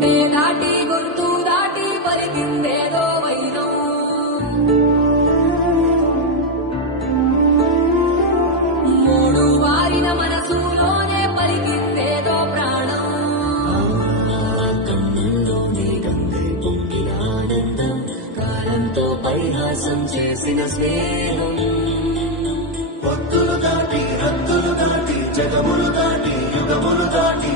గుండె దాటి గొంతు దాటి పలికిందేదో వైరం. మూడు వారిన మనసులోనే పలికిందేదో ప్రాణం. కన్నుల్లోని గంగే పొంగిన ఆనందం, కాలంతో పరిహాసం చేసిన స్నేహం. భక్తులు దాటి హద్దులు దాటి జగములు దాటి యుగములు దాటి